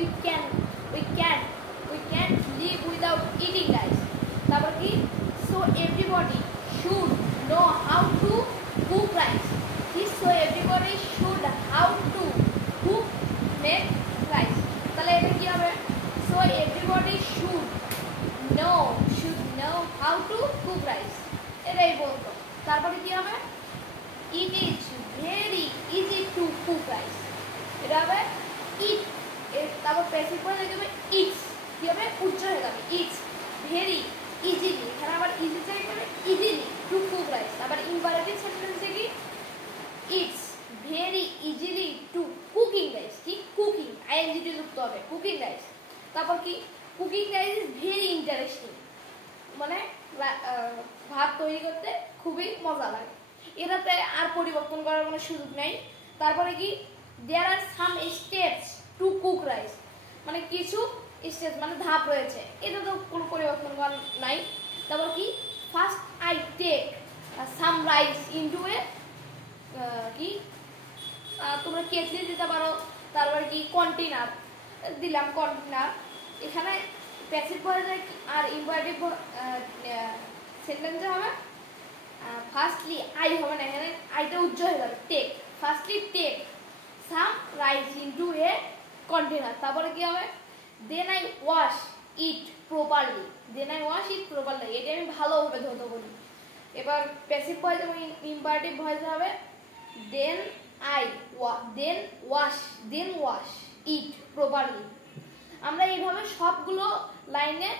we can we can't live without eating guys. তারপর কি so everybody should know how to cook rice. So everybody should how to cook make rice. তাহলে এটা কি হবে so everybody should know how to cook rice. এটাই বলতো। তারপরে কি হবে it is very easy to cook rice. এটা হবে it তারপর প্যাসিভ ভয়েস হয়ে যাবে ইটস কি হবে উচ্চ হয়ে যাবে ইটস ভেরি ইজিলি এখানে আবার ইজি চাই করে ইজিলি টু কুক রাইস। আবার ইম্পারেটিভ সেন্টেন্সে কি it's very easily two cooking rice কি কুকিং আইএনজি যুক্ত হবে কুকিং রাইস। তারপর কি cooking rice is very interesting মানে ভাত তৈরি করতে খুবই মজা লাগে এটাতে আর পরিবর্তন করার কোনো সুযোগ নেই। তারপরে কি there are some steps to cook rice মানে কিছু স্টেজ মানে ধাপ রয়েছে এটা তো কোনো পরিবর্তন করার নাই। তারপর কি first I take some rice into a কি তোমরা কেটলি দিতে পারো। তারপর কি কন্টেনার দিলাম কন্টেনার এখানে প্যাসিভ ভয়েসে আর ইম্পারেটিভ সেন্টেন্সে হবে ফার্স্টলি আই হবে না এখানে আইটা উজ্জ্বল হয়ে যাবে take firstly take some rice into a container. তারপরে কি হবে then I wash it properly এটা আমি ভালোভাবে ধুতে বলি। এবার প্যাসিভ ভয়েস এবং ইম্পারেটিভ ভয়েসে হবে দেন ওয়াশ ইট প্রপারলি। আমরা এইভাবে সবগুলো লাইনে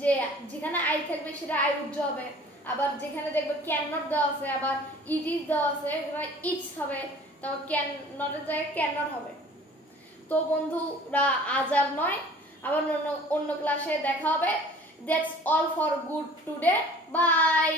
যে যেখানে আই থাকবে সেটা আই উজ্জ্বল হবে আবার যেখানে দেখবে ক্যান নট দেওয়া আছে আবার ইট ইজ দেওয়া আছে এখানে ইটস হবে তারপর ক্যান নটের জায়গায় ক্যান নট হবে। তো বন্ধুরা আজ আর নয় আবার অন্য ক্লাসে দেখা হবে। That's all for good today by.